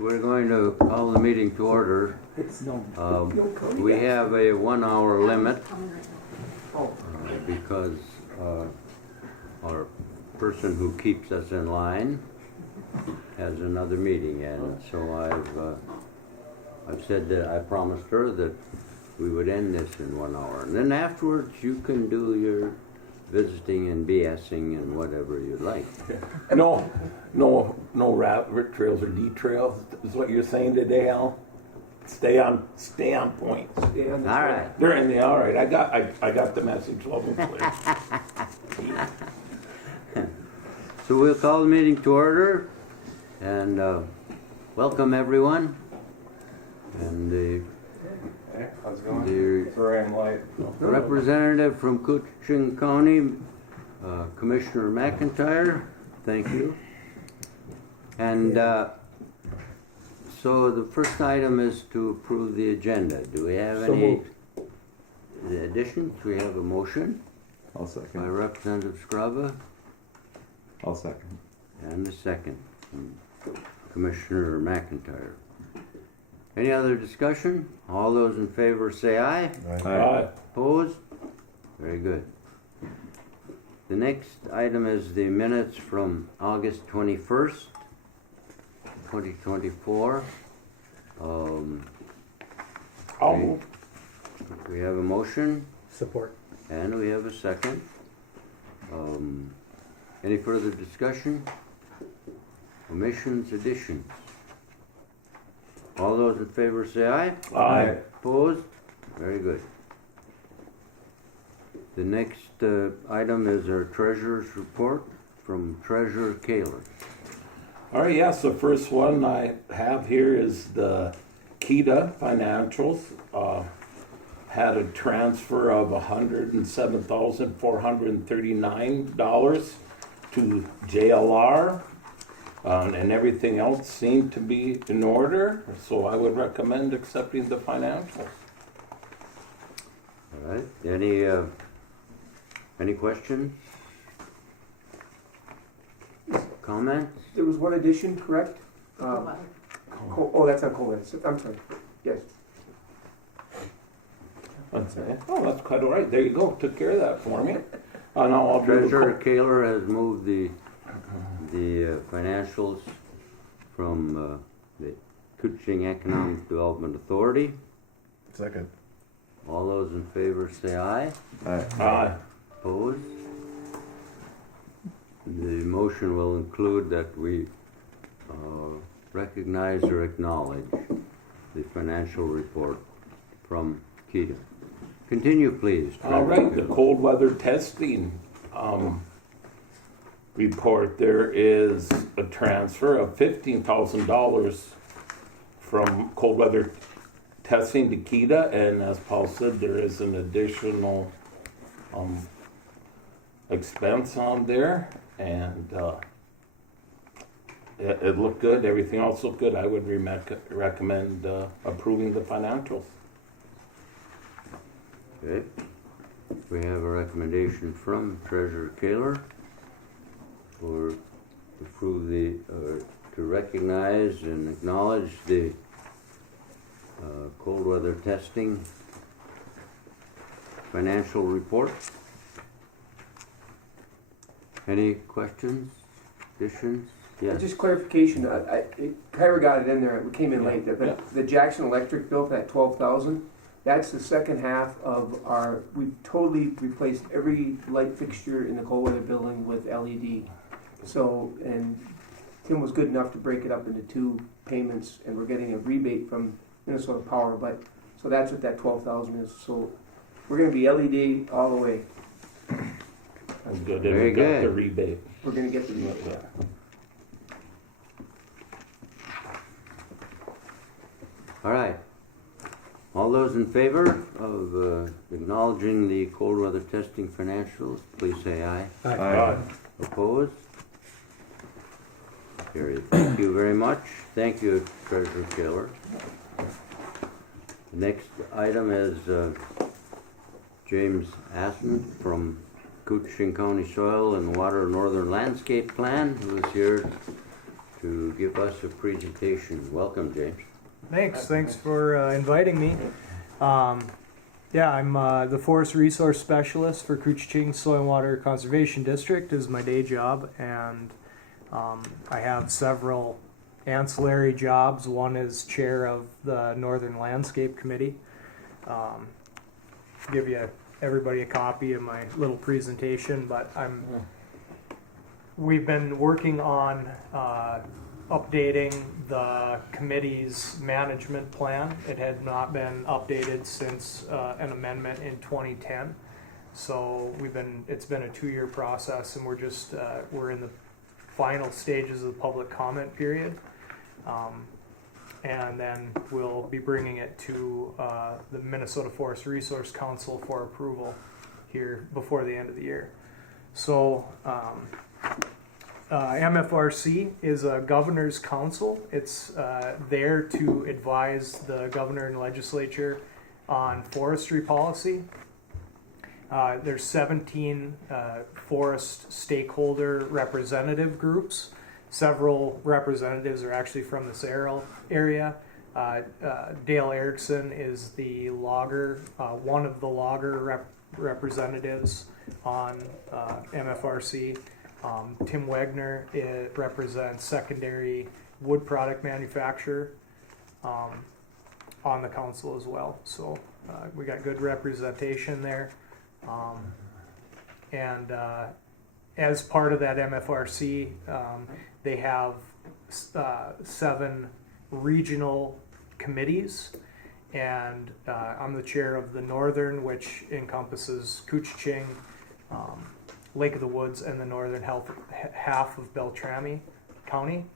we're going to call the meeting to order. We have a 1 hour limit because our person who keeps us in line has another meeting, and so I've said that I promised her that we would end this in 1 hour, and then afterwards you can do your visiting and BSing and whatever you like. No rabbit trails or details is what you're saying today, Al. Stay on point. All right. They're in the all right. I got the message loud and clear. So we'll call the meeting to order and welcome everyone. And the how's it going? Sorry, I'm late. representative from Koochiching County, Commissioner McIntyre, thank you. And so the first item is to approve the agenda. Do we have any additions? We have a motion I'll by second. Representative Scraba I'll second. and a second from Commissioner McIntyre. Any other discussion? All those in favor say aye. Aye. Opposed? Very good. The next item is the minutes from August 21st, 2024. We have a motion. Support. And we have a second. Any further discussion? Omissions, additions? All those in favor say aye. Aye. Opposed? Very good. The next item is our treasurer's report from Treasurer Kaler. All right, yes, the first one I have here is the Keda financials. Had a transfer of $107,439 to JLR, and everything else seemed to be in order, so I would recommend accepting the financials. All right. Any questions? Comments? There was one addition, correct? Oh, that's on Colwell. I'm sorry. Yes. Oh, that's quite all right. There you go. Took care of that for me. Now I'll do Treasurer Kaler has moved the financials from the Koochiching Economic Development Authority. Second. All those in favor say aye. Aye. Opposed? The motion will include that we recognize or acknowledge the financial report from Keda. Continue, please. All right, the cold weather testing report. There is a transfer of $15,000 from cold weather testing to Keda, and as Paul said, there is an additional expense on there, and it looked good. Everything else looked good. I would recommend approving the financials. Okay. We have a recommendation from Treasurer Kaler for to recognize and acknowledge the cold weather testing financial report. Any questions, additions? Yes. Just clarification. Kyra got it in there. We came in late. The Jackson Electric bill for that $12,000. That's the second half of our. We've totally replaced every light fixture in the cold weather building with LED. So, and Tim was good enough to break it up into two payments, and we're getting a rebate from Minnesota Power. But so that's what that $12,000 is. So we're going to be LED all the way. That's good. Very We got good. the rebate. We're going to get the rebate. Yeah. All right. All those in favor of acknowledging the cold weather testing financials, please say aye. Aye. Opposed? Carried. Thank you very much. Thank you, Treasurer Kaler. The next item is James Aston from Koochiching County Soil and Water Northern Landscape Plan, who is here to give us a presentation. Welcome, James. Thanks for inviting me. I'm the Forest Resource Specialist for Koochiching Soil and Water Conservation District is my day job, and I have several ancillary jobs. One is chair of the Northern Landscape Committee. Give everybody a copy of my little presentation, but we've been working on updating the committee's management plan. It had not been updated since an amendment in 2010. So it's been a 2-year process, and we're in the final stages of the public comment period. And then we'll be bringing it to the Minnesota Forest Resource Council for approval here before the end of the year. So MFRC is a governor's council. It's there to advise the governor and legislature on forestry policy. There's 17 forest stakeholder representative groups. Several representatives are actually from this area. Dale Erickson is the logger, one of the logger representatives on MFRC. Tim Wegner represents secondary wood product manufacturer on the council as well. So we got good representation there. And as part of that MFRC, they have 7 regional committees, and I'm the chair of the Northern, which encompasses Koochiching, Lake of the Woods, and the northern half of Beltrami County.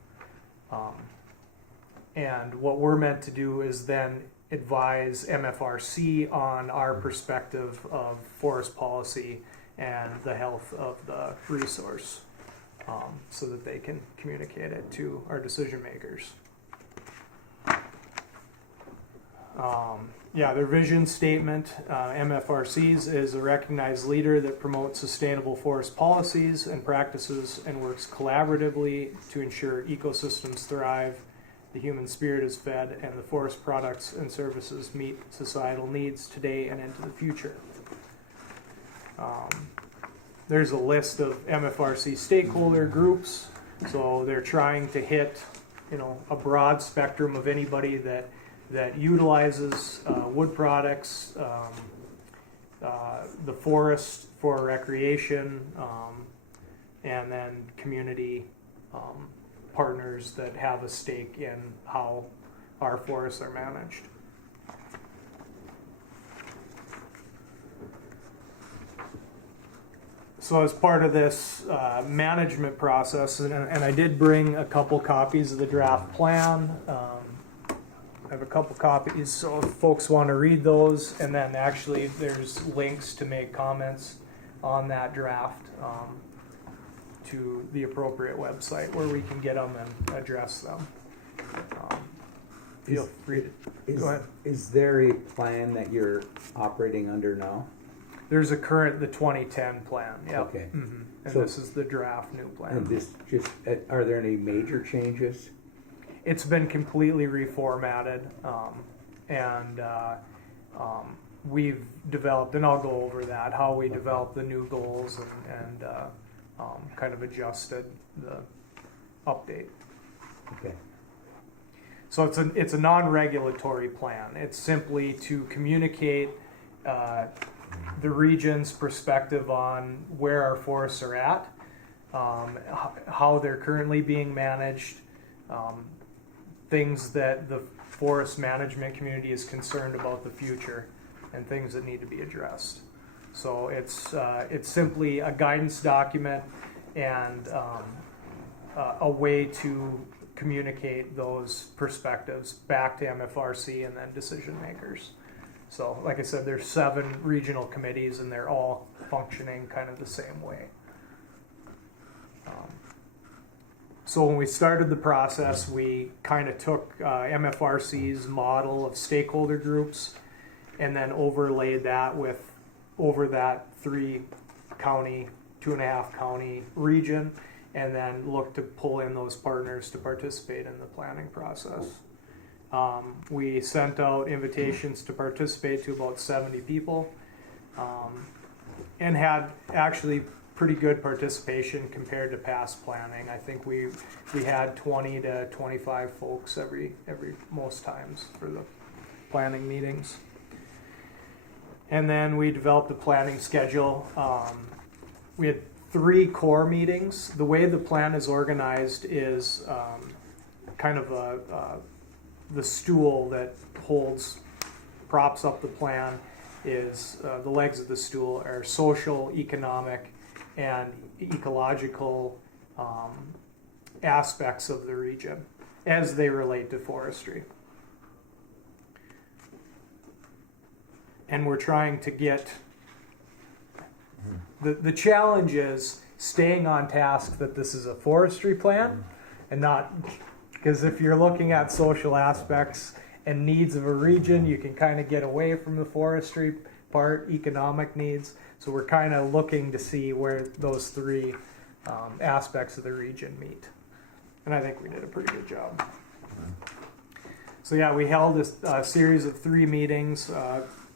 And what we're meant to do is then advise MFRC on our perspective of forest policy and the health of the resource, so that they can communicate it to our decision makers. Their vision statement, MFRC's, is a recognized leader that promotes sustainable forest policies and practices and works collaboratively to ensure ecosystems thrive, the human spirit is fed, and the forest products and services meet societal needs today and into the future. There's a list of MFRC stakeholder groups, so they're trying to hit, a broad spectrum of anybody that utilizes wood products, the forest for recreation, and then community partners that have a stake in how our forests are managed. So as part of this management process, and I did bring a couple copies of the draft plan. I have a couple copies, so if folks want to read those, and then actually there's links to make comments on that draft to the appropriate website where we can get them and address them. Feel free to go ahead. Is there a plan that you're operating under now? There's the 2010 plan. Yep. Okay. Mm-hmm. And So- this is the draft new plan. And this are there any major changes? It's been completely reformatted, and we've developed, and I'll go over that, how we developed the new goals and kind of adjusted the update. Okay. So it's a non-regulatory plan. It's simply to communicate the region's perspective on where our forests are at, how they're currently being managed, things that the forest management community is concerned about the future, and things that need to be addressed. So it's simply a guidance document and a way to communicate those perspectives back to MFRC and then decision makers. So like I said, there's 7 regional committees, and they're all functioning kind of the same way. So when we started the process, we kind of took MFRC's model of stakeholder groups and then overlaid that over that 3 county, 2.5 county region, and then look to pull in those partners to participate in the planning process. We sent out invitations to participate to about 70 people, and had actually pretty good participation compared to past planning. I think we had 20 to 25 folks every most times for the planning meetings. And then we developed a planning schedule. We had 3 core meetings. The way the plan is organized is kind of the stool that props up the plan is the legs of the stool are social, economic, and ecological aspects of the region as they relate to forestry. And we're trying to get the challenge is staying on task that this is a forestry plan and not, because if you're looking at social aspects and needs of a region, you can kind of get away from the forestry part, economic needs. So we're kind of looking to see where those 3 aspects of the region meet. And I think we did a pretty good job. So yeah, we held a series of 3 meetings.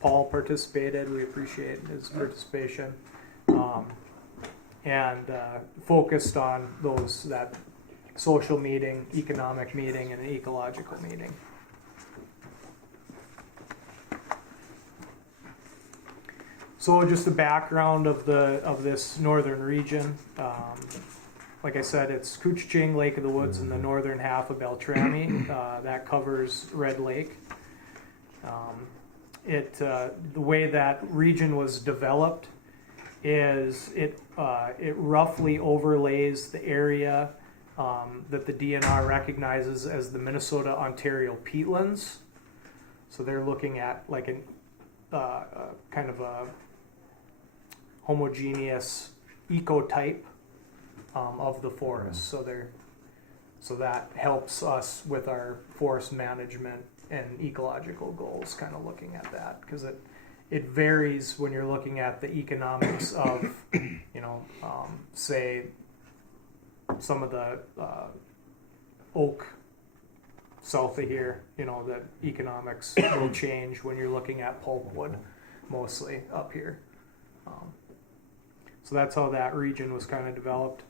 Paul participated. We appreciate his participation. And focused on that social meeting, economic meeting, and an ecological meeting. So just the background of this northern region. Like I said, it's Koochiching, Lake of the Woods, in the northern half of Beltrami. That covers Red Lake. The way that region was developed is it roughly overlays the area that the DNR recognizes as the Minnesota-Ontario peatlands. So they're looking at like kind of a homogeneous ecotype of the forest. So that helps us with our forest management and ecological goals, kind of looking at that, because it varies when you're looking at the economics of, say, some of the oak south of here, the economics will change when you're looking at pulpwood, mostly up here. So that's how that region was kind of developed.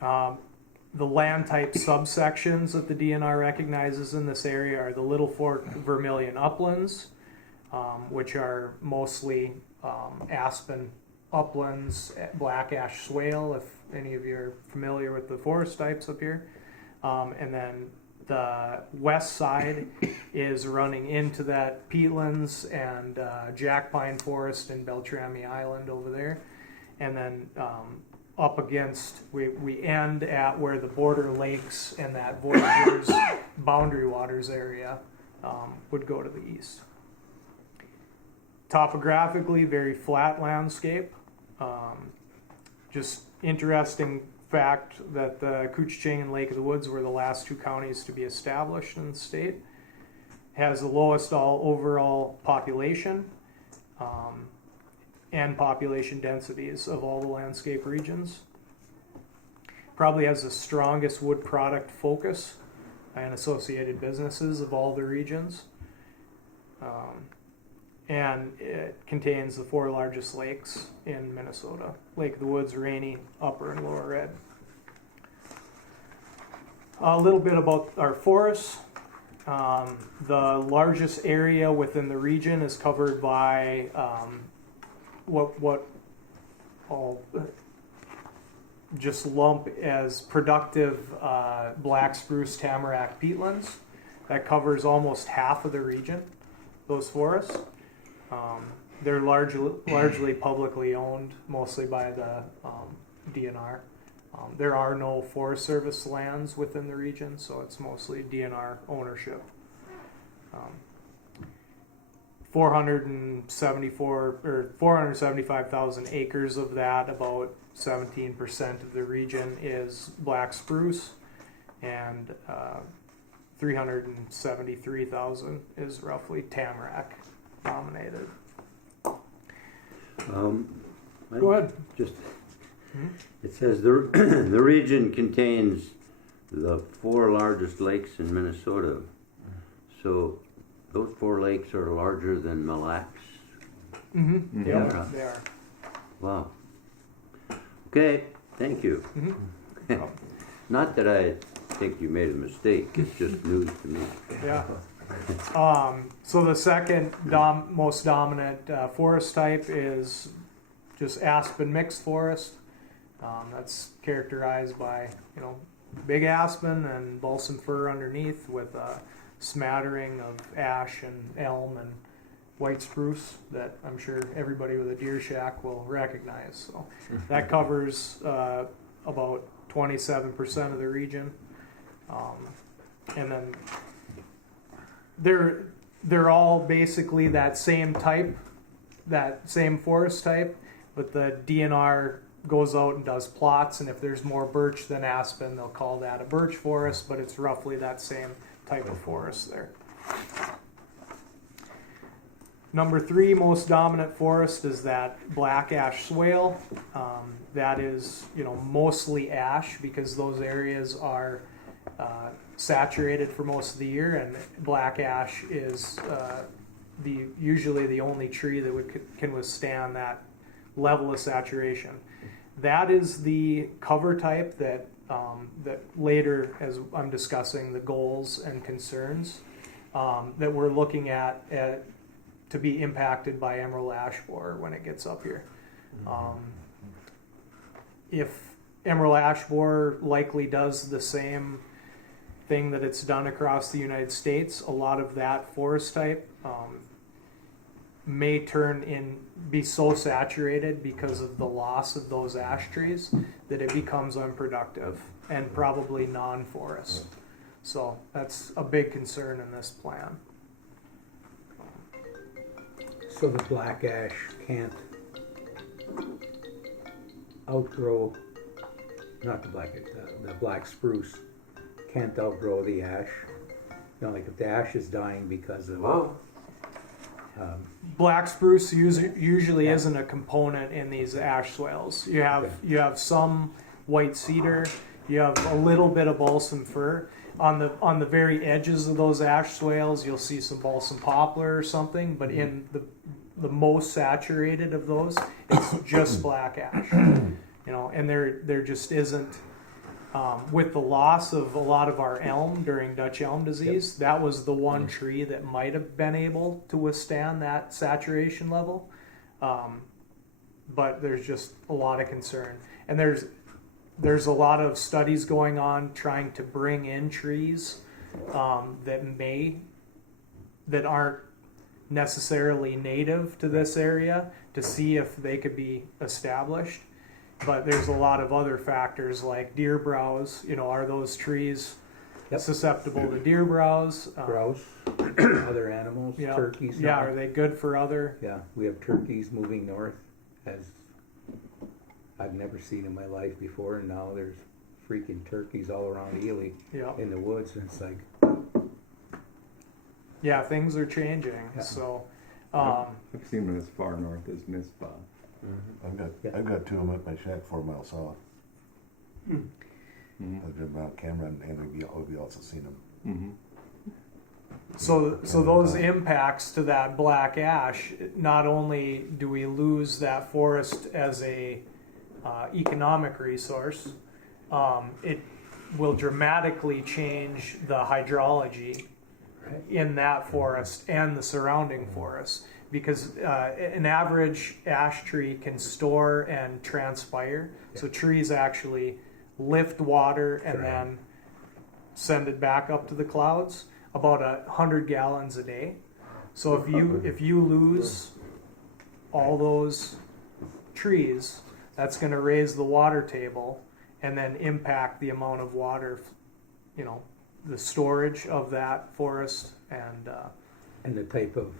The land type subsections that the DNR recognizes in this area are the Little Fork Vermilion Uplands, which are mostly aspen uplands, black ash swale, if any of you are familiar with the forest types up here. And then the west side is running into that peatlands and jack pine forest in Beltrami Island over there. And then up against, we end at where the border lakes and that Voyageurs boundary waters area would go to the east. Topographically, very flat landscape. Just interesting fact that the Koochiching and Lake of the Woods were the last 2 counties to be established in the state. Has the lowest overall population and population densities of all the landscape regions. Probably has the strongest wood product focus and associated businesses of all the regions. And it contains the 4 largest lakes in Minnesota: Lake of the Woods, Rainy, Upper, and Lower Red. A little bit about our forests. The largest area within the region is covered by what I'll just lump as productive black spruce tamarack peatlands. That covers almost half of the region, those forests. They're largely publicly owned, mostly by the DNR. There are no Forest Service lands within the region, so it's mostly DNR ownership. 475,000 acres of that, about 17% of the region is black spruce, and 373,000 is roughly tamarack dominated. Go ahead. Just It says the, the region contains the 4 largest lakes in Minnesota. So those 4 lakes are larger than Mille Lacs. Mm-hmm. Yeah. Yeah, they are. Wow. Okay, thank you. Mm-hmm. Not that I think you made a mistake, it's just news to me. Yeah. So the second most dominant forest type is just aspen mixed forest. That's characterized by, big aspen and balsam fir underneath with a smattering of ash and elm and white spruce that I'm sure everybody with a deer shack will recognize. So that covers about 27% of the region. And then they're all basically that same type, that same forest type, but the DNR goes out and does plots, and if there's more birch than aspen, they'll call that a birch forest, but it's roughly that same type of forest there. Number 3 most dominant forest is that black ash swale. That is, mostly ash because those areas are saturated for most of the year, and black ash is usually the only tree that can withstand that level of saturation. That is the cover type that later, as I'm discussing the goals and concerns, that we're looking at to be impacted by emerald ash borer when it gets up here. If emerald ash borer likely does the same thing that it's done across the United States, a lot of that forest type may be so saturated because of the loss of those ash trees that it becomes unproductive and probably non-forest. So that's a big concern in this plan. So the black ash can't outgrow, not the black ash, the black spruce can't outgrow the ash. Like if the ash is dying because of Black spruce usually isn't a component in these ash swales. You have some white cedar, you have a little bit of balsam fir. On the very edges of those ash swales, you'll see some balsam poplar or something. But in the most saturated of those, it's just black ash. And there just isn't. With the loss of a lot of our elm during Dutch elm disease, that was the one tree that might have been able to withstand that saturation level. But there's just a lot of concern. And there's a lot of studies going on trying to bring in trees that aren't necessarily native to this area to see if they could be established. But there's a lot of other factors like deer browse. Are those trees susceptible to deer browse? grouse, other animals, turkeys. Yeah, are they good for other? Yeah, we have turkeys moving north, as I've never seen in my life before, and now there's freaking turkeys all around Ely in the woods, and it's like... Yeah, things are changing, so... I've seen them as far north as Mizpah. I've got 2 of them at my shack 4 miles south. I've been around Cameron, and we've also seen them. So those impacts to that black ash, not only do we lose that forest as a economic resource, it will dramatically change the hydrology in that forest and the surrounding forest, because an average ash tree can store and transpire. So trees actually lift water and then send it back up to the clouds, about 100 gallons a day. So if you lose all those trees, that's going to raise the water table and then impact the amount of water, the storage of that forest and the type of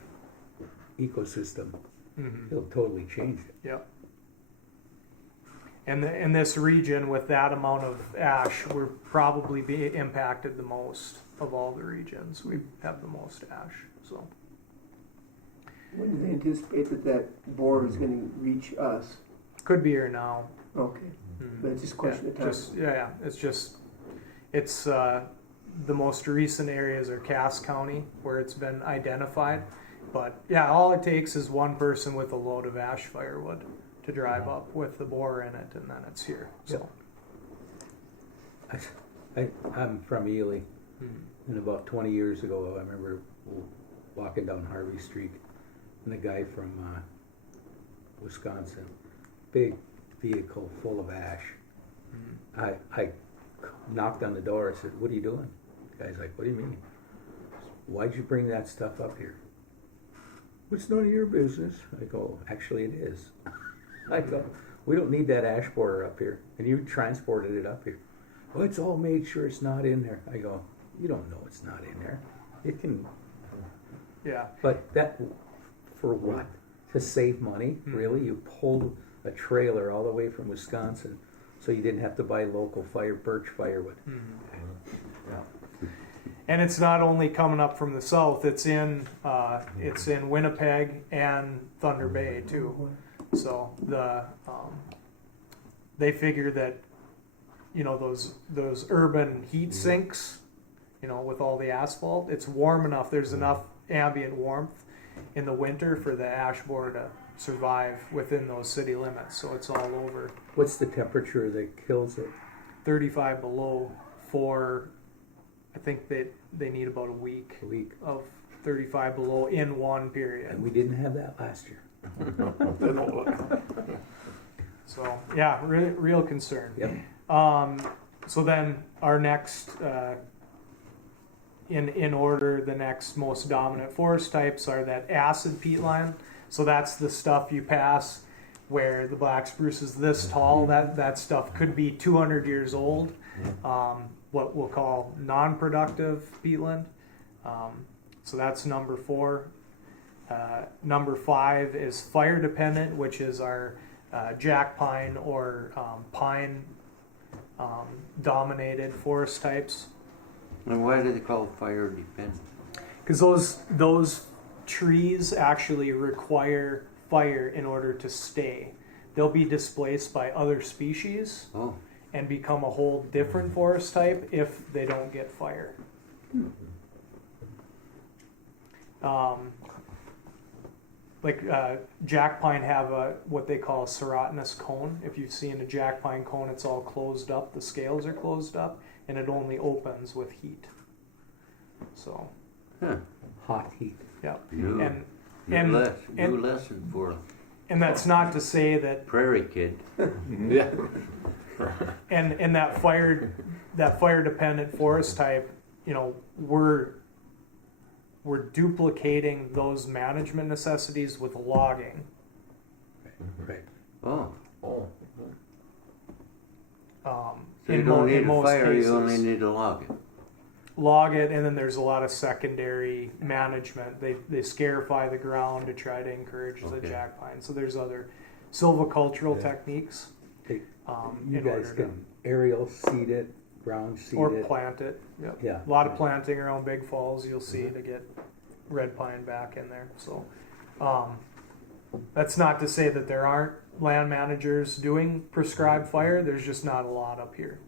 ecosystem. It'll totally change it. Yep. And in this region with that amount of ash, we're probably be impacted the most of all the regions. We have the most ash. So When do they anticipate that board is going to reach us? could be here now. Okay. But it's just a question of time. It's the most recent areas are Cass County where it's been identified. But yeah, all it takes is one person with a load of ash firewood to drive up with the borer in it, and then it's here. So. I'm from Ely, and about 20 years ago, I remember walking down Harvey Street, and a guy from Wisconsin, big vehicle full of ash. I knocked on the door. I said, "What are you doing?" The guy's like, "What do you mean? Why'd you bring that stuff up here?" "It's none of your business." I go, "Actually, it is." I go, "We don't need that ash borer up here, and you transported it up here." "Well, it's all made sure it's not in there." I go, "You don't know it's not in there. It can." Yeah. But that, for what? To save money? Really? You pulled a trailer all the way from Wisconsin so you didn't have to buy local birch firewood. Yeah. And it's not only coming up from the south; it's in Winnipeg and Thunder Bay too. So they figure that those urban heat sinks, with all the asphalt, it's warm enough. There's enough ambient warmth in the winter for the ash borer to survive within those city limits. So it's all over. What's the temperature that kills it? 35 below for, I think they need about a week of 35 below in one period. And we didn't have that last year. So yeah, real concern. Yep. So then our next, in order, the next most dominant forest types are that acid peatland. So that's the stuff you pass where the black spruce is this tall. That stuff could be 200 years old. What we'll call non-productive peatland. So that's number 4. Number 5 is fire dependent, which is our jack pine or pine dominated forest types. And why do they call it fire dependent? Because those trees actually require fire in order to stay. They'll be displaced by other species and become a whole different forest type if they don't get fire. Jack pine have what they call a serotinous cone. If you've seen a jack pine cone, it's all closed up. The scales are closed up, and it only opens with heat. So, hot heat. Yeah. New lesson for and that's not to say that prairie kid. Yeah. and that fire dependent forest type, we're duplicating those management necessities with logging. Right. Oh. So you don't need a fire, you only need to log it. Log it, and then there's a lot of secondary management. They scarify the ground to try to encourage the jack pine. So there's other silvicultural techniques. You guys can aerial seed it, ground seed or it. Plant it. Yep. Yeah. A lot of planting around Big Falls, you'll see to get red pine back in there. So that's not to say that there aren't land managers doing prescribed fire. There's just not a lot up here.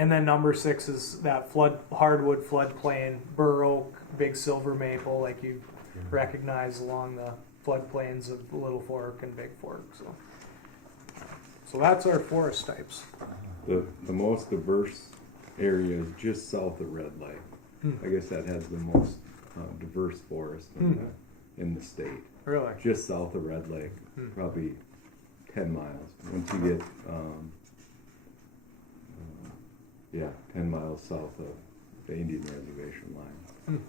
And then number 6 is that hardwood floodplain, bur oak, big silver maple, like you recognize along the floodplains of Little Fork and Big Fork. So that's our forest types. The most diverse area is just south of Red Lake. I guess that has the most diverse forest in the state. Really? Just south of Red Lake, probably 10 miles. Once you get 10 miles south of the Indian reservation line.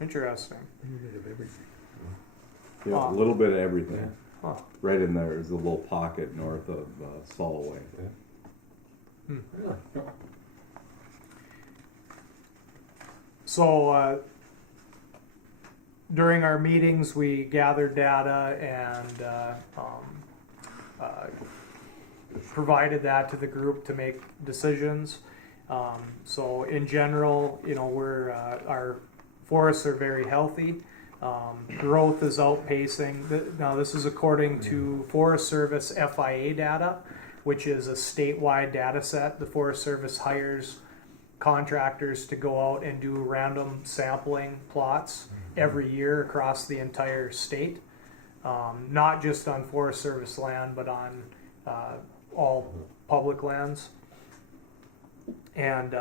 Interesting. A little bit of everything. Yeah, a little bit of everything. Huh. Right in there is a little pocket north of Solway. So during our meetings, we gathered data and provided that to the group to make decisions. So in general, our forests are very healthy. Growth is outpacing. Now, this is according to Forest Service FIA data, which is a statewide data set. The Forest Service hires contractors to go out and do random sampling plots every year across the entire state, not just on Forest Service land, but on all public lands. And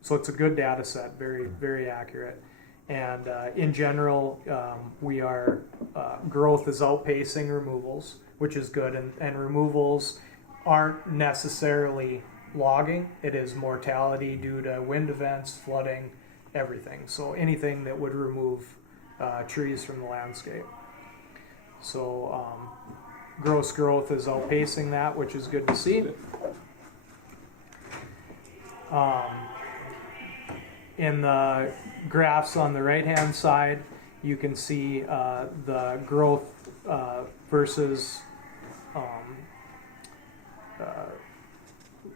so it's a good data set, very, very accurate. And in general, we are, growth is outpacing removals, which is good. And removals aren't necessarily logging. It is mortality due to wind events, flooding, everything. So anything that would remove trees from the landscape. So gross growth is outpacing that, which is good to see. In the graphs on the right-hand side, you can see the growth versus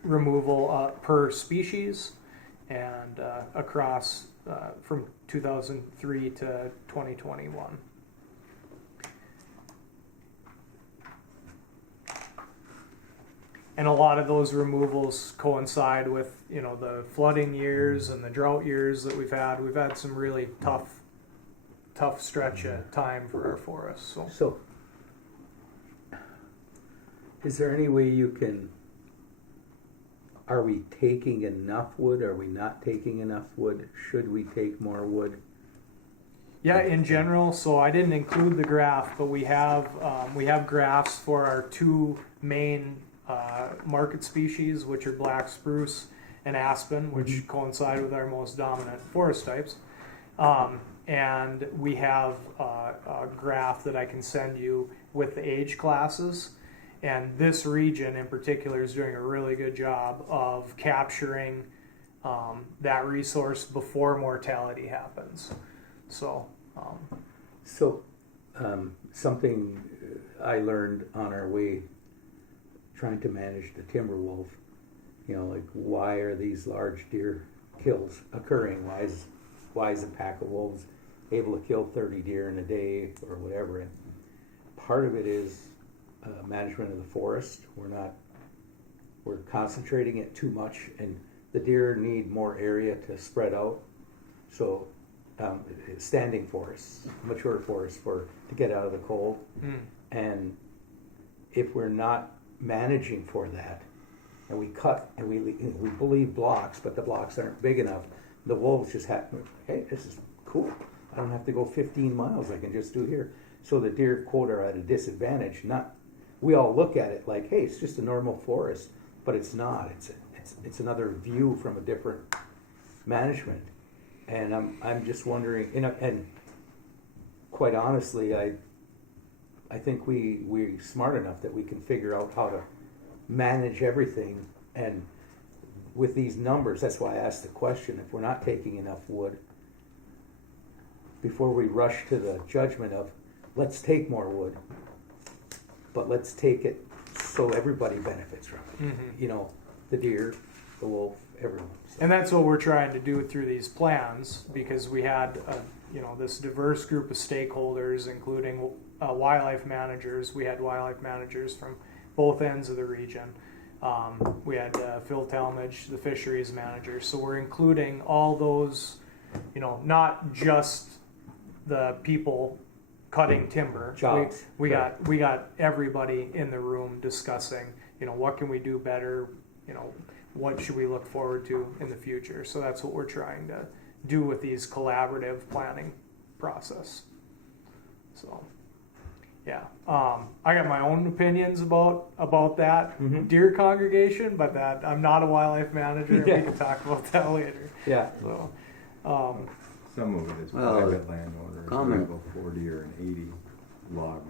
removal per species, and across from 2003 to 2021. And a lot of those removals coincide with, the flooding years and the drought years that we've had. We've had some really tough stretch of time for our forests. So, is there any way you can, are we taking enough wood? Are we not taking enough wood? Should we take more wood? Yeah, in general. So I didn't include the graph, but we have graphs for our two main market species, which are black spruce and aspen, which coincide with our most dominant forest types. And we have a graph that I can send you with the age classes. And this region in particular is doing a really good job of capturing that resource before mortality happens. So, something I learned on our way trying to manage the timber wolf, like why are these large deer kills occurring? Why is a pack of wolves able to kill 30 deer in a day or whatever? And part of it is management of the forest. We're concentrating it too much, and the deer need more area to spread out. So standing forests, mature forests to get out of the cold. And if we're not managing for that, and we cut and we believe blocks, but the blocks aren't big enough, the wolves just hey, this is cool. I don't have to go 15 miles. I can just do here. So the deer, quote, are at a disadvantage. We all look at it like, hey, it's just a normal forest, but it's not. It's another view from a different management. And I'm just wondering, and quite honestly, I think we're smart enough that we can figure out how to manage everything. And with these numbers, that's why I asked the question, if we're not taking enough wood, before we rush to the judgment of, let's take more wood, but let's take it so everybody benefits from it. The deer, the wolf, everyone. So. And that's what we're trying to do through these plans, because we had this diverse group of stakeholders, including wildlife managers. We had wildlife managers from both ends of the region. We had Phil Talmadge, the fisheries manager. So we're including all those, not just the people cutting timber. Jobs. We got everybody in the room discussing, what can we do better, what should we look forward to in the future. So that's what we're trying to do with these collaborative planning process. So, yeah, I got my own opinions about that deer congregation, but that I'm not a wildlife manager. And we can talk about that later. Yeah. So, Some of it is Well, private landowners who common- have a 40 or an 80 log,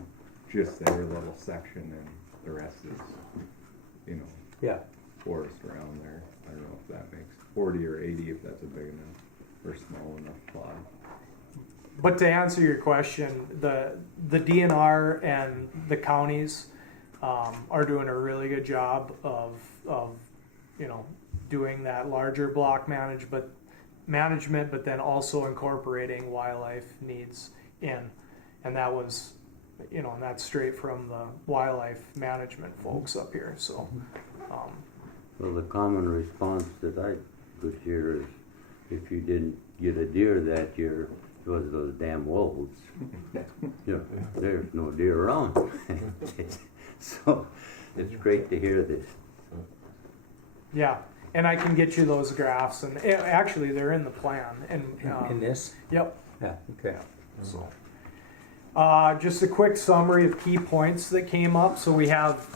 just their little section, and the rest is, Yeah. forest around there. I don't know if that makes 40 or 80, if that's a big enough or small enough plot. but to answer your question, the DNR and the counties are doing a really good job of doing that larger block management, but then also incorporating wildlife needs in, and that was, and that's straight from the wildlife management folks up here. So, Well, the common response that I could hear is, if you didn't get a deer that year, it was those damn wolves. There's no deer around. So it's great to hear this. yeah, and I can get you those graphs, and actually they're in the plan. And In this? Yep. Yeah, okay. So, just a quick summary of key points that came up. So we have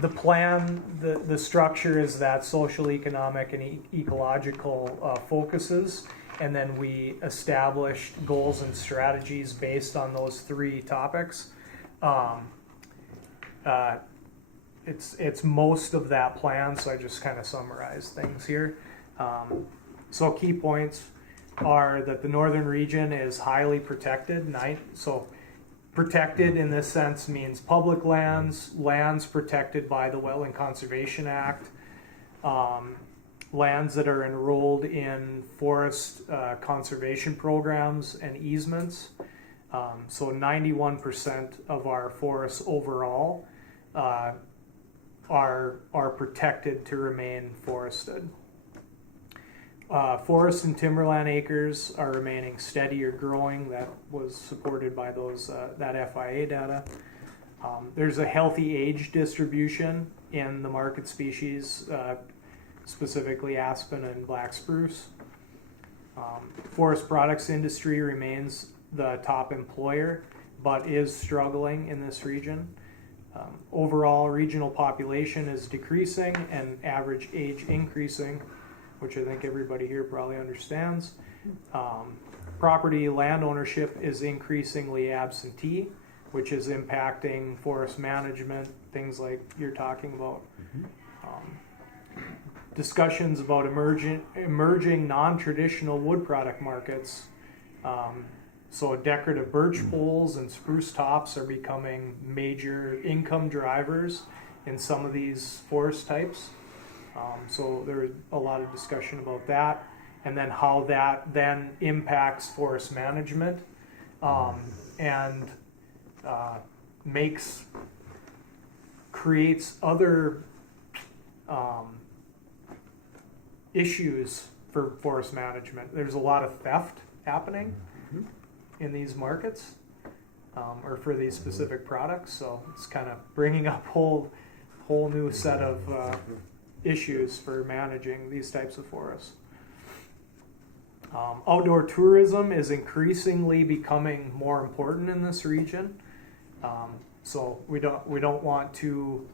the plan, the structure is that social, economic, and ecological focuses, and then we established goals and strategies based on those three topics. It's most of that plan, so I just kind of summarize things here. So key points are that the northern region is highly protected. So protected in this sense means public lands, lands protected by the Wetland Conservation Act, lands that are enrolled in forest conservation programs and easements. So 91% of our forests overall are protected to remain forested. Forest and timberland acres are remaining steady or growing. That was supported by that FIA data. There's a healthy age distribution in the market species, specifically aspen and black spruce. Forest products industry remains the top employer, but is struggling in this region. Overall, regional population is decreasing and average age increasing, which I think everybody here probably understands. Property land ownership is increasingly absentee, which is impacting forest management, things like you're talking about. Discussions about emerging non-traditional wood product markets. So decorative birch poles and spruce tops are becoming major income drivers in some of these forest types. So there's a lot of discussion about that, and then how that then impacts forest management, and creates other issues for forest management. There's a lot of theft happening in these markets, or for these specific products. So it's kind of bringing up whole new set of issues for managing these types of forests. Outdoor tourism is increasingly becoming more important in this region. So we don't want to,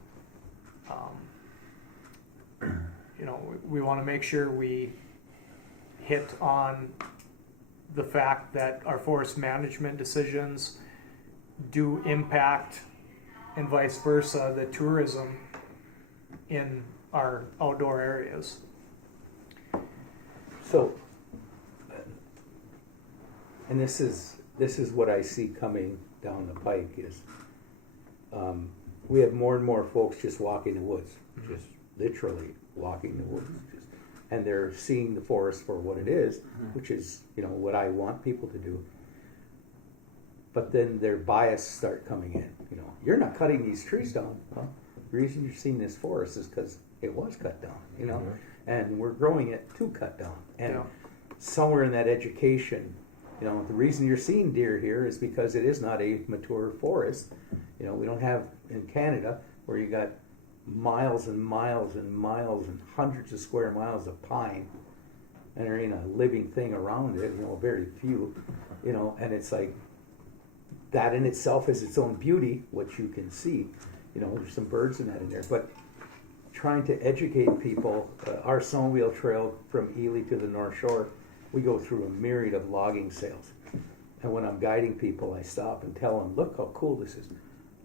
we want to make sure we hit on the fact that our forest management decisions do impact, and vice versa, the tourism in our outdoor areas. So, and this is what I see coming down the pike is, we have more and more folks just walking the woods, just literally walking the woods, and they're seeing the forest for what it is, which is, what I want people to do. But then their bias start coming in. You're not cutting these trees down. Well, the reason you're seeing this forest is because it was cut down, and we're growing it to cut down. And somewhere in that education, the reason you're seeing deer here is because it is not a mature forest. We don't have in Canada where you got miles and miles and miles and hundreds of square miles of pine, and there ain't a living thing around it, very few, and it's like, that in itself is its own beauty, which you can see, there's some birds and that in there, but trying to educate people, our Snowmobile Trail from Ely to the North Shore, we go through a myriad of logging sales, and when I'm guiding people, I stop and tell them, look how cool this is.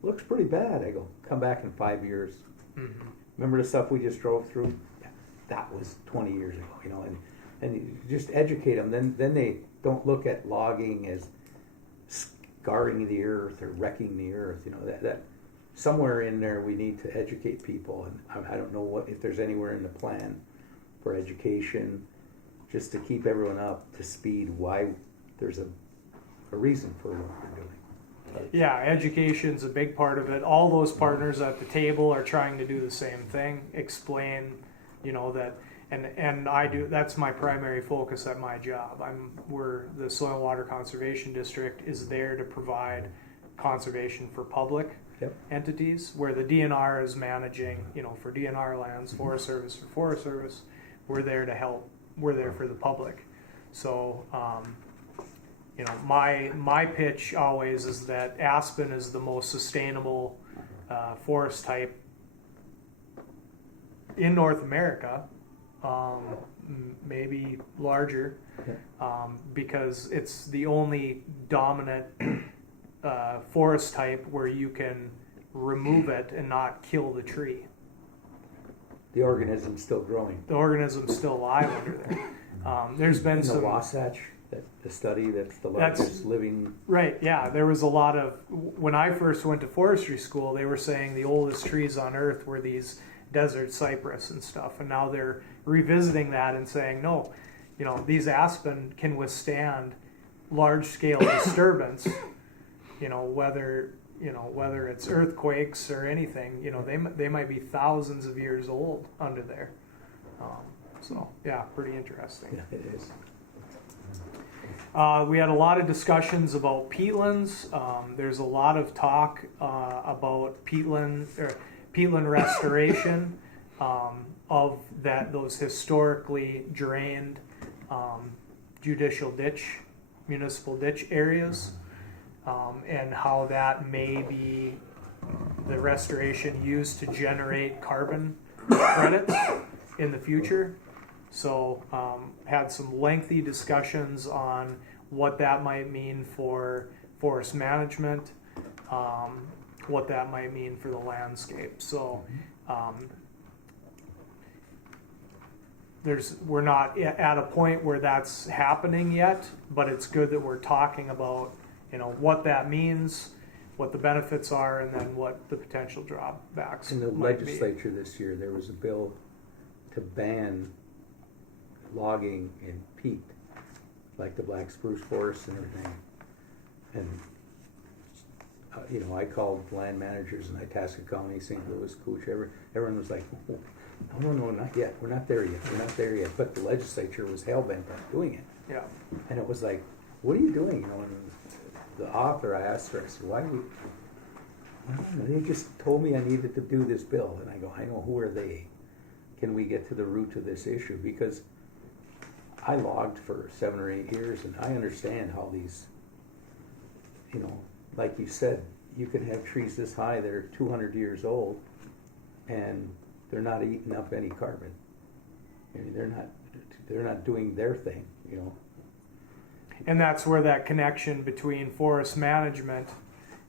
Looks pretty bad. I go, come back in 5 years. Remember the stuff we just drove through? Yeah, that was 20 years ago, and you just educate them. Then they don't look at logging as scarring the earth or wrecking the earth. That somewhere in there we need to educate people, and I don't know if there's anywhere in the plan for education, just to keep everyone up to speed. Why there's a a reason for what they're doing. Yeah, education's a big part of it. All those partners at the table are trying to do the same thing, explain, that, and I do, that's my primary focus at my job. We're the Soil and Water Conservation District is there to provide conservation for public entities, where the DNR is managing, for DNR lands, Forest Service for Forest Service. We're there to help. We're there for the public. So, my pitch always is that aspen is the most sustainable forest type in North America, maybe larger, because it's the only dominant forest type where you can remove it and not kill the tree. The organism's still growing. The organism's still alive under there. There's been The some Wasatch, the study that's the largest living. Right, yeah. There was a lot of, when I first went to forestry school, they were saying the oldest trees on earth were these desert cypress and stuff. And now they're revisiting that and saying, no, these aspen can withstand large scale disturbance, whether it's earthquakes or anything, they might be thousands of years old under there. So, yeah, pretty interesting. Yeah, it is. We had a lot of discussions about peatlands. There's a lot of talk about peatland restoration of those historically drained municipal ditch areas, and how that may be the restoration used to generate carbon credits in the future. So had some lengthy discussions on what that might mean for forest management, what that might mean for the landscape. So we're not at a point where that's happening yet, but it's good that we're talking about what that means, what the benefits are, and then what the potential drawbacks In the might legislature this year, there was a bill to ban logging in peat, like the black spruce forest and everything. And I called land managers in Itasca County, St. Louis, Cooch, everyone was like, oh, no, not yet. We're not there yet. But the legislature was hell-bent on doing it. Yeah. And it was like, what are you doing? And the author, I asked her, I said, why do you... They just told me I needed to do this bill. And I go, I know, who are they? Can we get to the root of this issue? Because I logged for 7 or 8 years, and I understand how these, like you said, you can have trees this high that are 200 years old, and they're not eating up any carbon. I mean, they're not doing their thing, And that's where that connection between forest management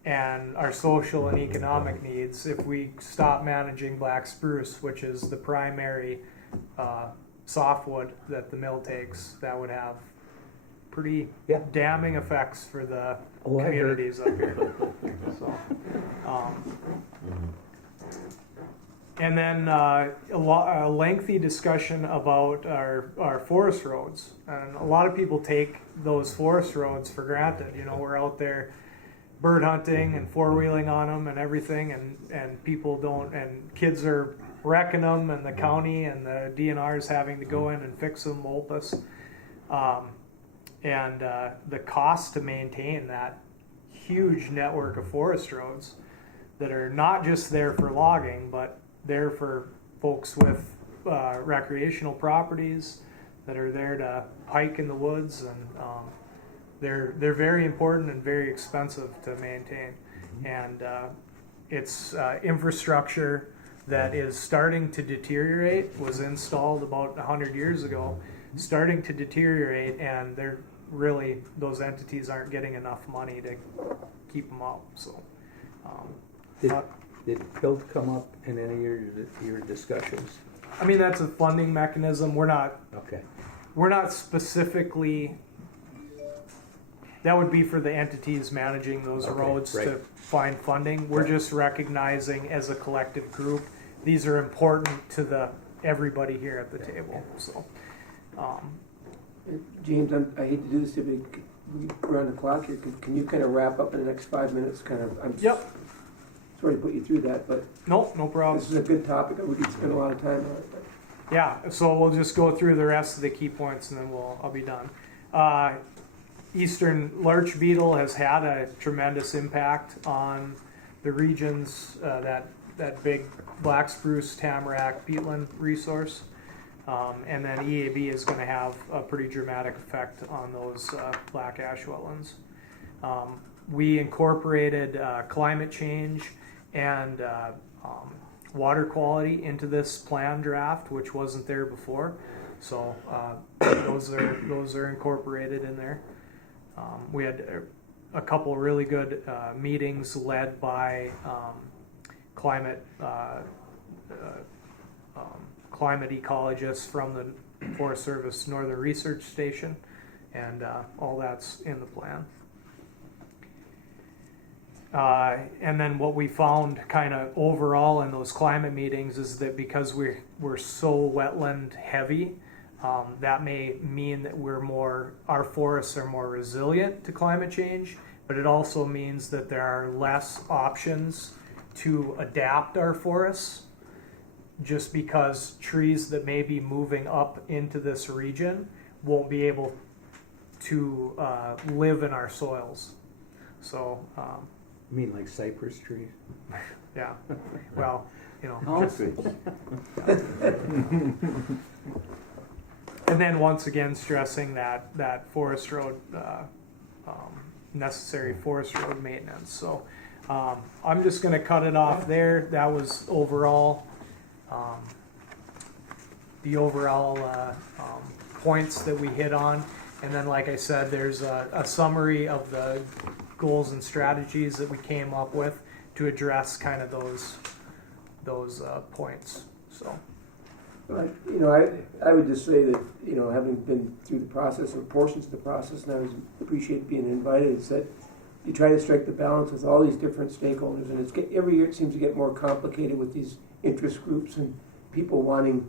and our social and economic needs, if we stop managing black spruce, which is the primary softwood that the mill takes, that would have pretty damning effects for the communities up here. So, and then a lengthy discussion about our forest roads. And a lot of people take those forest roads for granted. We're out there bird hunting and four-wheeling on them and everything, and people don't, and kids are wrecking them, and the county and the DNR is having to go in and fix them, mulpus. And the cost to maintain that huge network of forest roads that are not just there for logging, but there for folks with recreational properties that are there to hike in the woods, and they're very important and very expensive to maintain. And it's infrastructure that is starting to deteriorate, was installed about 100 years ago, starting to deteriorate, and those entities aren't getting enough money to keep them up. So, did build come up in any of your discussions? I mean, that's a funding mechanism. We're not specifically. That would be for the entities managing those roads to find funding. We're just recognizing as a collective group, these are important to everybody here at the table. So, James, I hate to do this, but we're on the clock here. Can you kind of wrap up in the next 5 minutes? Yep. Sorry to put you through that, but No problem. this is a good topic. We could spend a lot of time on it. But Yeah, so we'll just go through the rest of the key points and then I'll be done. Eastern larch beetle has had a tremendous impact on the region's, that big black spruce, tamarack, peatland resource. And then EAB is going to have a pretty dramatic effect on those black ash wetlands. We incorporated climate change and water quality into this plan draft, which wasn't there before. So those are incorporated in there. We had a couple really good meetings led by climate ecologists from the Forest Service Northern Research Station, and all that's in the plan. And then what we found kind of overall in those climate meetings is that because we're so wetland heavy, that may mean that our forests are more resilient to climate change, but it also means that there are less options to adapt our forests, just because trees that may be moving up into this region won't be able to live in our soils. So, You mean like cypress trees? yeah, well, Concrete. and then once again stressing that forest road, necessary forest road maintenance. So I'm just going to cut it off there. That was the overall points that we hit on. And then, like I said, there's a summary of the goals and strategies that we came up with to address kind of those points. So, I would just say that, having been through the process or portions of the process, and I always appreciate being invited, is that you try to strike the balance with all these different stakeholders, and every year it seems to get more complicated with these interest groups and people wanting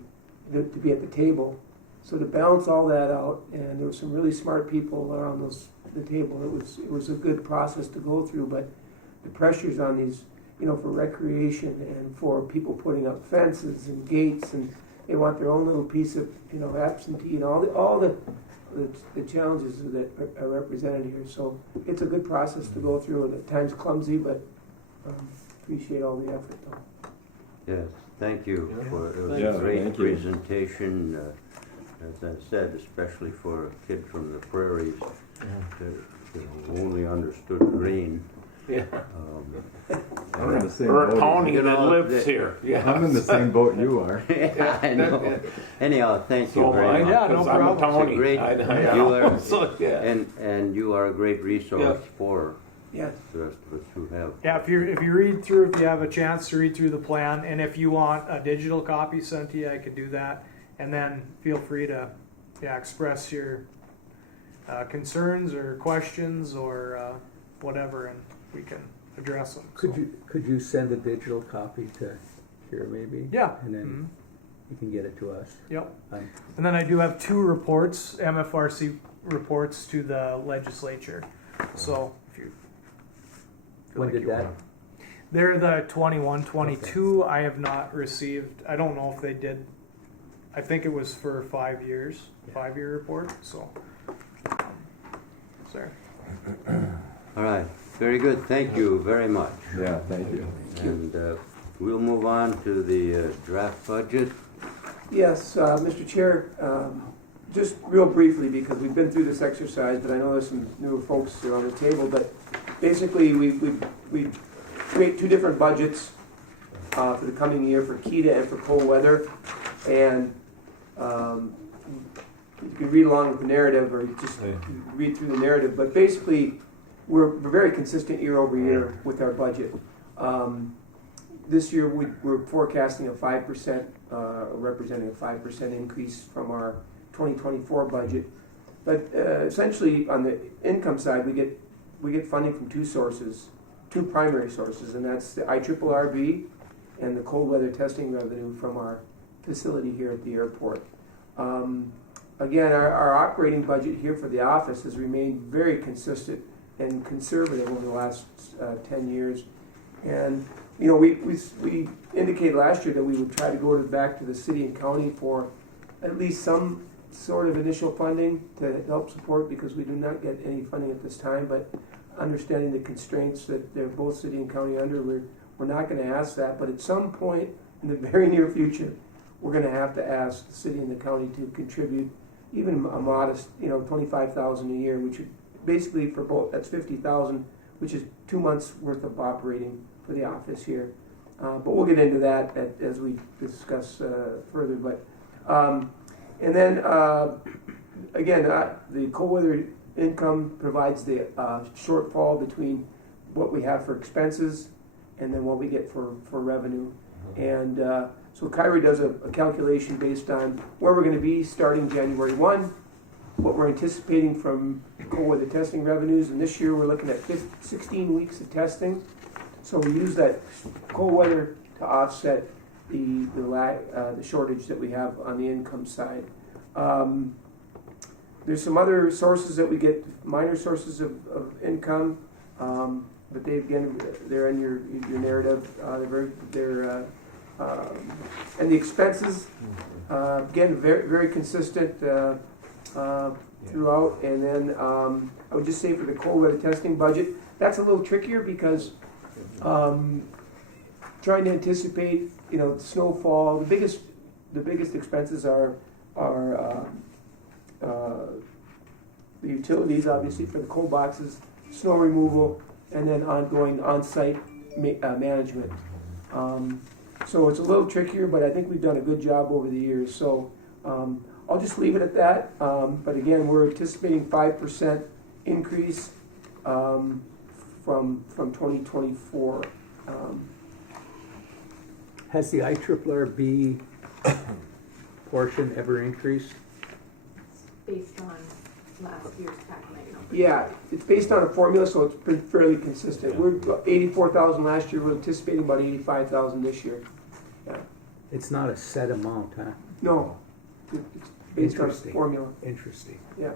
to be at the table. So to balance all that out, and there were some really smart people around the table. It was a good process to go through, but the pressures on these, for recreation and for people putting up fences and gates, and they want their own little piece of, absentee, and all the challenges that are represented here. So it's a good process to go through, and at times clumsy, but appreciate all the effort though. Yes, thank you. It was Yeah, a great thank you. presentation, as I said, especially for a kid from the prairies who only understood green. Yeah. I'm in the same Or a boat. county You that know, lives here. Yeah. I'm in the same boat you are. Yeah, I know. Anyhow, thank you So very much. Yeah, no because I'm a problem. townie. Great. I You are, so, yeah. and you are a great resource Yeah. for Yes. the rest of us who have. yeah, if you have a chance to read through the plan, and if you want a digital copy sent to you, I could do that. And then feel free to express your concerns or questions or whatever, and we can address them. Could you send a digital copy to here maybe? Yeah. And then Mhm. you can get it to us. Yep. Um, And then I do have 2 reports, MFRC reports to the legislature. So if you feel When like did you that? want- They're the 21-22. I have not received. I don't know if they did. I think it was for 5 years, 5-year report. So, sorry. All right, very good. Thank you very much. Yeah, thank you. And we'll move on to the draft budget. Yes, Mr. Chair, just real briefly, because we've been through this exercise, but I know there's some newer folks here on the table, but basically we create 2 different budgets for the coming year for Keda and for cold weather, and you can read along with the narrative or just read through the narrative, but basically we're very consistent year over year with our budget. This year we're forecasting a 5%, representing a 5% increase from our 2024 budget. But essentially on the income side, we get funding from 2 sources, 2 primary sources, and that's the IRRB and the cold weather testing revenue from our facility here at the airport. again, our operating budget here for the office has remained very consistent and conservative over the last 10 years. And, you know, we indicated last year that we would try to go back to the city and county for at least some sort of initial funding to help support, because we do not get any funding at this time, but understanding the constraints that they're both city and county under, we're not going to ask that. But at some point in the very near future, we're going to have to ask the city and the county to contribute even a modest, you know, $25,000 a year, which would basically for both, that's $50,000, which is 2 months worth of operating for the office here. But we'll get into that as we discuss further. But and then again, the cold weather income provides the shortfall between what we have for expenses and then what we get for revenue. And so Kyrie does a calculation based on where we're going to be starting January 1, what we're anticipating from cold weather testing revenues, and this year we're looking at 16 weeks of testing. So we use that cold weather to offset the shortage that we have on the income side. There's some other sources that we get, minor sources of income, but they again they're in your narrative. And the expenses again very consistent throughout. And then I would just say for the cold weather testing budget, that's a little trickier because trying to anticipate, you know, snowfall. The biggest expenses are the utilities, obviously, for the cold boxes, snow removal, and then ongoing on-site management. So it's a little trickier, but I think we've done a good job over the years. So I'll just leave it at that. But again, we're anticipating 5% increase from 2024. Has the IRRB portion ever increased? Based on last year's tax rate. Yeah, it's based on a formula, so it's been fairly consistent. We're 84,000 last year. We're anticipating about 85,000 this year. Yeah. It's not a set amount, huh? No, it's based on a Interesting. formula. Interesting. Yeah.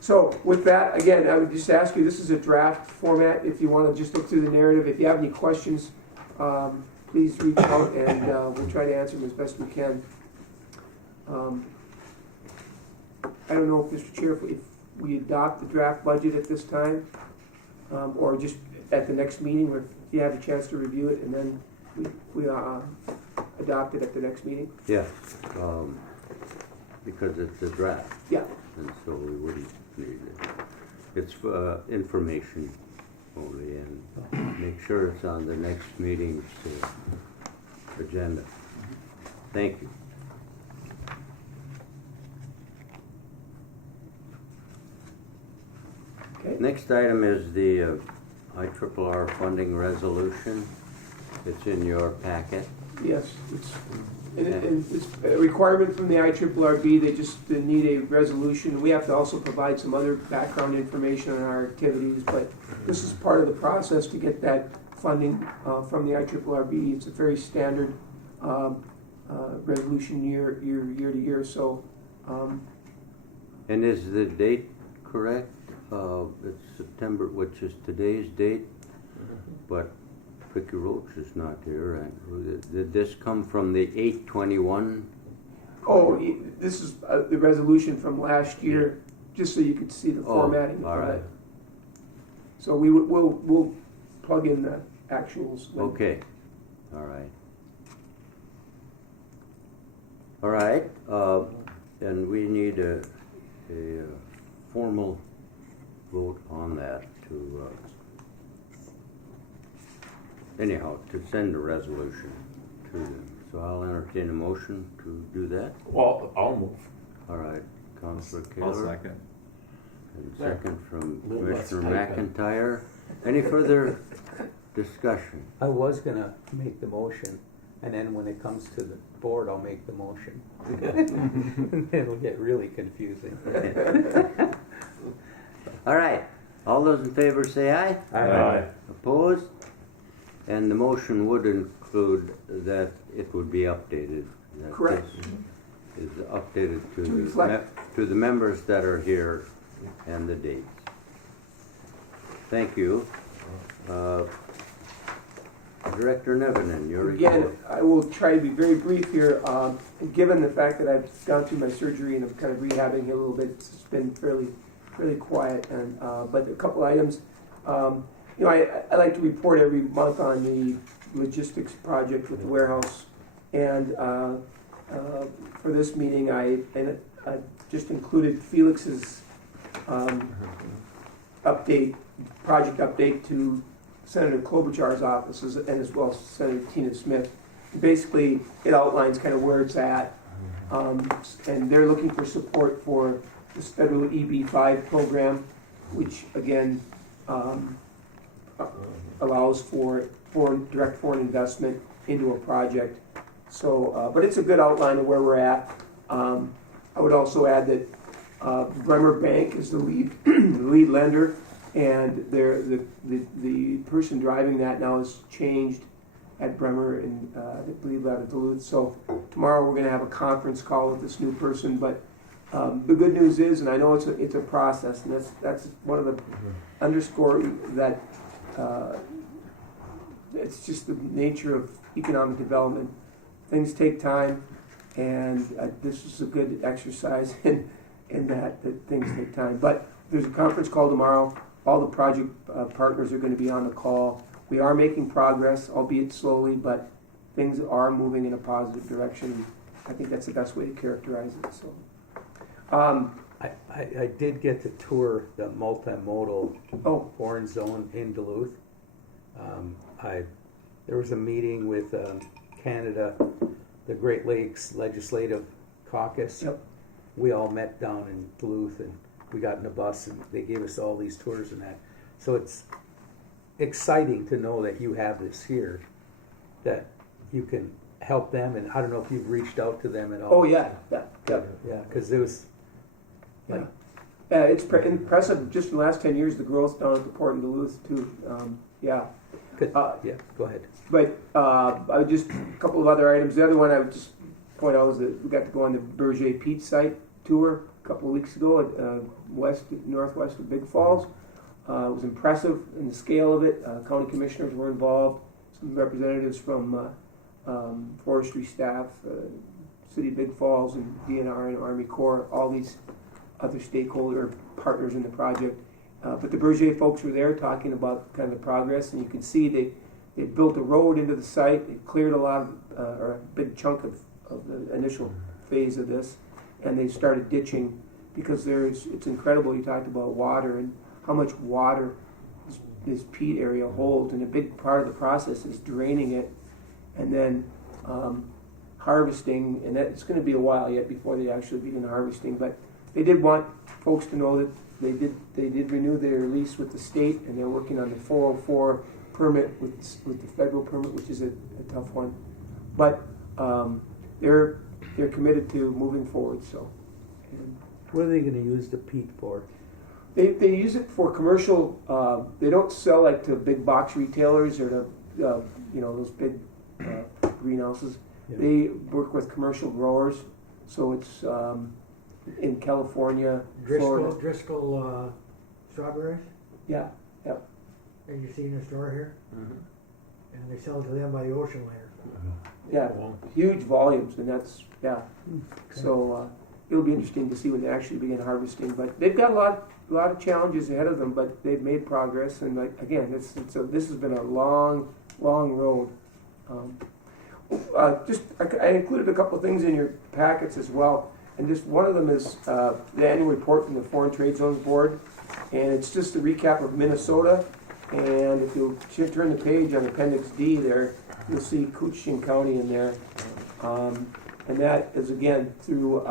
So with that, again, I would just ask you, this is a draft format. If you want to just look through the narrative, if you have any questions, please reach out and we'll try to answer them as best we can. I don't know, Mr. Chair, if we adopt the draft budget at this time, or just at the next meeting, or if you have a chance to review it, and then we adopt it at the next meeting. Yeah, because it's a draft, Yeah. and so we wouldn't need it. It's information only, and make sure it's on the next meeting's agenda. Thank you. Okay. Next item is the IRRR funding resolution. It's in your packet. Yes, and it's a requirement from the IRRB. They just need a resolution. We have to also provide some other background information on our activities, but this is part of the process to get that funding from the IRRB. It's a very standard resolution year to year. So, And is the date correct? It's September, which is today's date, but Vicky Roach is not here. And did this come from the 8/21? oh, this is the resolution from last year, just so you could see the formatting. all right. So we'll plug in the actuals. Okay, all right. All right, and we need a formal vote on that to, anyhow, to send a resolution to them. So I'll entertain a motion to do that. Well, I'll move. All right, Councilor I'll Kaler. second. And second from Little less Commissioner typing. McIntyre. Any further discussion? I was gonna make the motion, and then when it comes to the board, I'll make the motion. And then it'll get really confusing. All right, all those in favor say aye. Aye. Opposed? And the motion would include that it would be updated. Is that Correct. this? is updated to To reflect. to the members that are here and the dates. Thank you. Director Nevinen, your Again, report. I will try to be very brief here. Given the fact that I've gone through my surgery and I'm kind of rehabbing here a little bit, it's been fairly quiet. And but a couple items. I like to report every month on the logistics project with the warehouse. And for this meeting, I just included Felix's project update to Senator Klobuchar's office and as well as Senator Tina Smith. Basically, it outlines kind of where it's at, and they're looking for support for this federal EB-5 program, which again allows for direct foreign investment into a project. So, but it's a good outline of where we're at. I would also add that Bremer Bank is the lead lender. And the person driving that now has changed at Bremer and I believe out of Duluth. So tomorrow we're going to have a conference call with this new person. But the good news is, and I know it's a process, and that's one of the underscore that it's just the nature of economic development. Things take time, and this is a good exercise in that things take time. But there's a conference call tomorrow. All the project partners are going to be on the call. We are making progress, albeit slowly, but things are moving in a positive direction. I think that's the best way to characterize it. So, I did get to tour the multimodal foreign zone in Duluth. There was a meeting with Canada, the Great Lakes Legislative Caucus. Yep. We all met down in Duluth, and we got in a bus and they gave us all these tours and that. So it's exciting to know that you have this here, that you can help them. And I don't know if you've reached out to them at all. oh yeah, Because it was like, it's impressive. Just in the last 10 years, the growth down at the port in Duluth too. go ahead. But I would just a couple of other items. The other one I would just point out was that we got to go on the Berger Peach site tour a couple of weeks ago at northwest of Big Falls. It was impressive in the scale of it. County commissioners were involved, some representatives from forestry staff, City of Big Falls, and DNR and Army Corps, all these other stakeholder partners in the project. But the Berger folks were there talking about kind of the progress, and you can see they built a road into the site. They cleared a lot of, or a big chunk of the initial phase of this, and they started ditching because it's incredible. You talked about water and how much water this peat area holds, and a big part of the process is draining it and then harvesting, and it's going to be a while yet before they actually begin harvesting. But they did want folks to know that they did renew their lease with the state, and they're working on the 404 permit with the federal permit, which is a tough one. But they're committed to moving forward. So, What are they going to use the peat for? They use it for commercial. They don't sell like to big box retailers or to those big greenhouses. Yeah. They work with commercial growers. So it's in California, Florida. Driscoll strawberries, Yeah. and you see in the store here, and they sell it to them by the ocean liner. Yeah, Wow. huge volumes, and that's Okay. So it'll be interesting to see when they actually begin harvesting. But they've got a lot of challenges ahead of them, but they've made progress. And again, this has been a long road. I included a couple of things in your packets as well, and just one of them is the annual report from the Foreign Trade Zones Board, and it's just a recap of Minnesota. And if you turn the page on Appendix D there, you'll see Koochiching County in there. And that is, again, through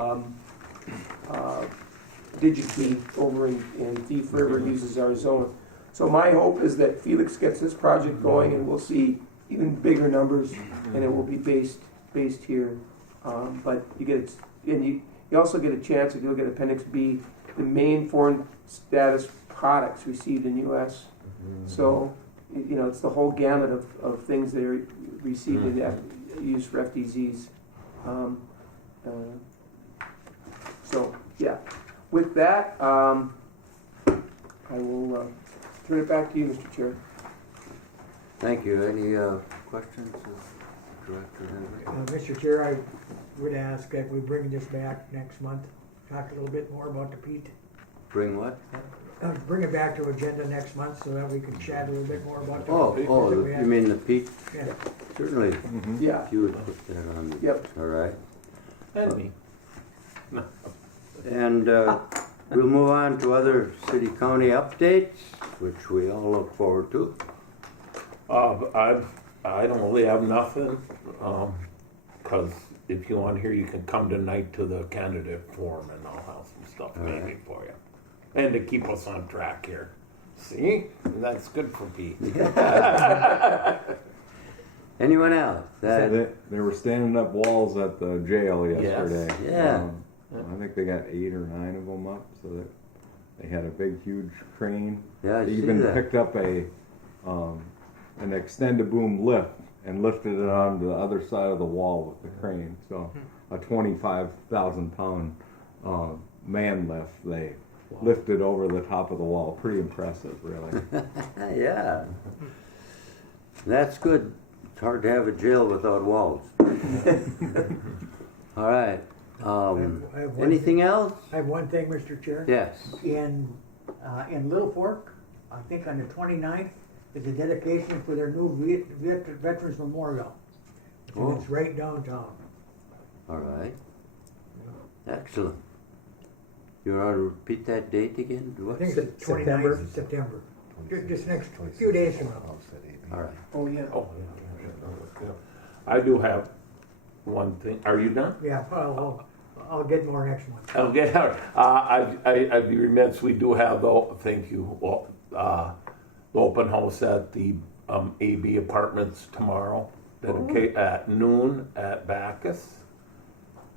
DigiKey over in Thief River uses our zone. So my hope is that Felix gets this project going, and we'll see even bigger numbers, and it will be based here. But you also get a chance, if you look at Appendix B, the main foreign status products received in U.S. So, it's the whole gamut of things that are received and used for FDZs. So, yeah. With that, I will turn it back to you, Mr. Chair. Thank you. Any questions of Director Henry? Mr. Chair, I would ask that we bring this back next month, talk a little bit more about the peat. Bring what? Bring it back to agenda next month so that we can chat a little bit more about the. Oh, that we you have. mean the peak? Yeah. Certainly. Yeah. If you would put that on. the- Yep. All right. And me. And we'll move on to other city-county updates, which we all look forward to. I don't really have nothing, cause if you want here, you can come tonight to the candidate forum and I'll have some stuff All maybe right. for you. And to keep us on track here. See, that's good for Pete. Anyone else? They were standing up walls at the jail yesterday. Yeah. I think they got 8 or 9 of them up, so that they had a big, huge crane. Yeah, I They see even that. picked up an extended boom lift and lifted it onto the other side of the wall with the crane. So a 25,000 pound man lift they lifted over the top of the wall. Pretty impressive, really. Yeah. That's good. It's hard to have a jail without walls. All right. I have one Anything else? I have one thing, Mr. Chair. Yes. In Little Fork, I think on the 29th, is a dedication for their new Veterans Memorial. And Oh. it's right downtown. All right. Excellent. You want to repeat that date again? I What? think it's 29th of September. Just next few days from now. All right. Oh, yeah. Oh, yeah. I do have one thing. Are you done? Yeah, I'll get more next month. Okay, I'd be remiss, we do have thank you, the open house at the AB Apartments tomorrow, at noon at Bacchus.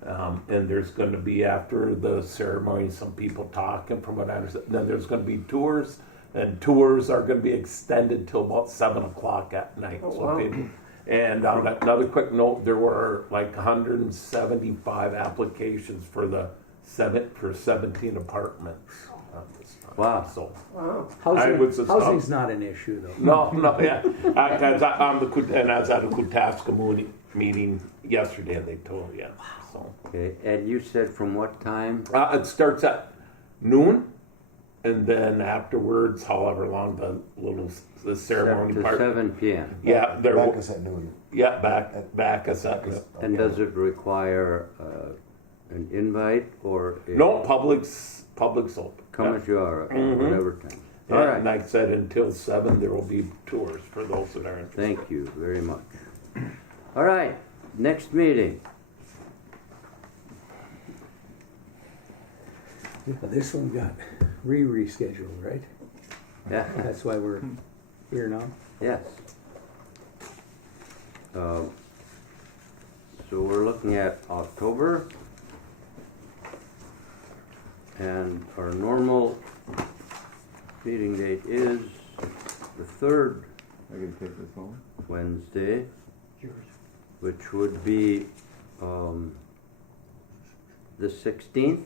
And there's gonna be, after the ceremony, some people talking from what I understand, then there's gonna be tours, and tours are gonna be extended till about 7 o'clock at night. Oh, So wow. people- And another quick note, there were like 175 applications for 17 apartments at this time. Wow. So, Wow. I would suspect- Housing's not an issue though. no, yeah. And I was at a Koochiching meeting yesterday, and they told, yeah, so. Okay. And you said from what time? It starts at noon, and then afterwards, however long the ceremony To part. 7 p.m. Yeah, there. Back us at noon. Yeah, back us up. And does it require an invite or No, public's open. come Yeah. as you are, Mhm. whatever time? Yeah, All and right. like I said, until 7, there will be tours for those that are interested. Thank you very much. All right. Next meeting. Yeah, this one got rescheduled, right? Yeah. That's why we're here now. Yes. So we're looking at October, and our normal meeting date is the 3rd I can take this home. Wednesday, Cheers. which would be the 16th,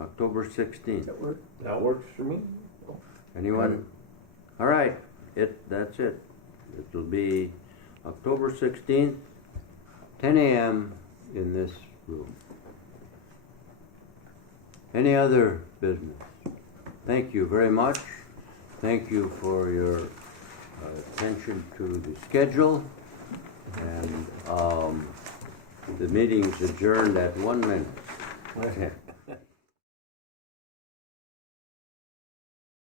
October 16th. That works for me. Anyone? All right, that's it. It'll be October 16th, 10 a.m. in this room. Any other business? Thank you very much. Thank you for your attention to the schedule. And the meeting's adjourned at 1 minute.